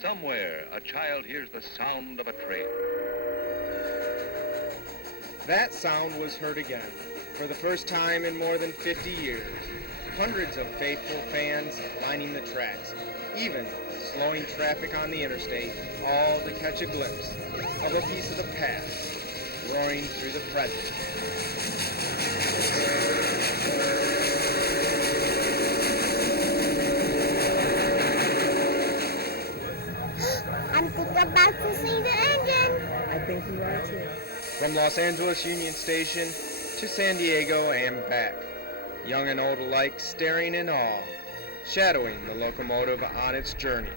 Somewhere, a child hears the sound of a train. That sound was heard again, for the first time in more than 50 years. Hundreds of faithful fans lining the tracks, even slowing traffic on the interstate, all to catch a glimpse of a piece of the past roaring through the present. I'm thinking about to see the engine. I think you are too. From Los Angeles Union Station to San Diego and back, young and old alike staring in awe, shadowing the locomotive on its journey.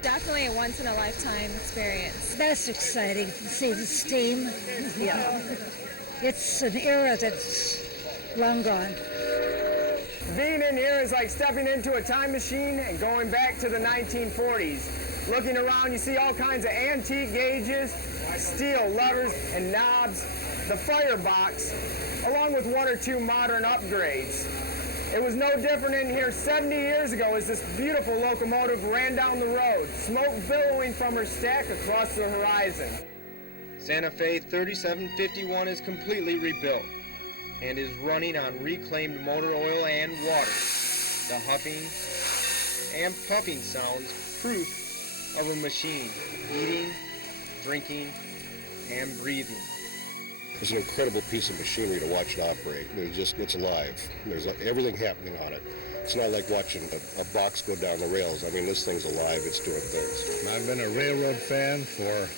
Definitely a once-in-a-lifetime experience. That's exciting to see the steam. Yeah. It's an era that's long gone. Being in here is like stepping into a time machine and going back to the 1940s. Looking around, you see all kinds of antique gauges, steel levers and knobs, the firebox, along with one or two modern upgrades. It was no different in here 70 years ago as this beautiful locomotive ran down the road, smoke billowing from her stack across the horizon. Santa Fe 3751 is completely rebuilt and is running on reclaimed motor oil and water. The huffing and puffing sounds proof of a machine eating, drinking, and breathing. It's an incredible piece of machinery to watch it operate. It's alive. There's everything happening on it. It's not like watching a box go down the rails. I mean, this thing's alive. It's doing things. I've been a railroad fan for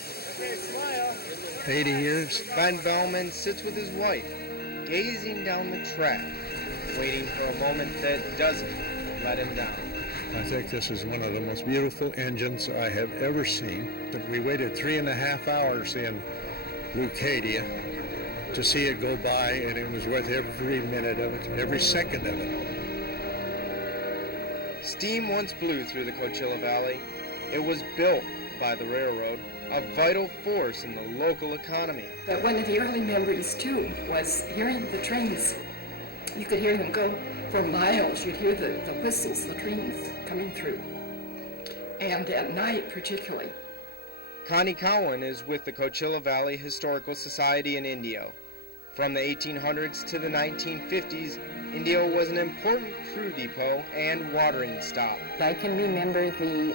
80 years. Ben Bellman sits with his wife, gazing down the track, waiting for a moment that doesn't let him down. I think this is one of the most beautiful engines I have ever seen. We waited 3.5 hours in Leucadia to see it go by, and it was worth every minute of it, every second of it. Steam once blew through the Coachella Valley. It was built by the railroad, a vital force in the local economy. But one of the early memories, too, was hearing the trains. You could hear them go for miles. You'd hear the whistles, the trains coming through. And at night, particularly. Connie Cowan is with the Coachella Valley Historical Society in Indio. From the 1800s to the 1950s, Indio was an important crew depot and watering stop. I can remember the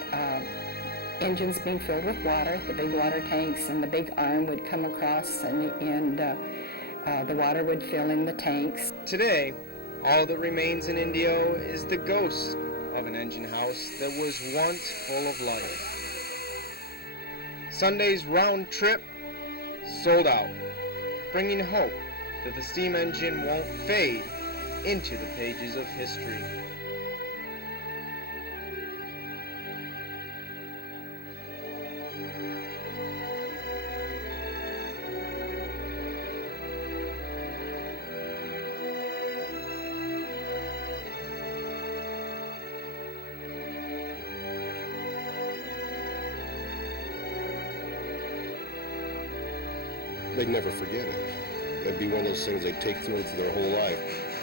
engines being filled with water, the big water tanks, and the big arm would come across, and the water would fill in the tanks. Today, all that remains in Indio is the ghost of an engine house that was once full of life. Sunday's round trip sold out, bringing hope that the steam engine won't fade into the pages of history. They'd never forget it. That'd be one of those things they'd take through for their whole life.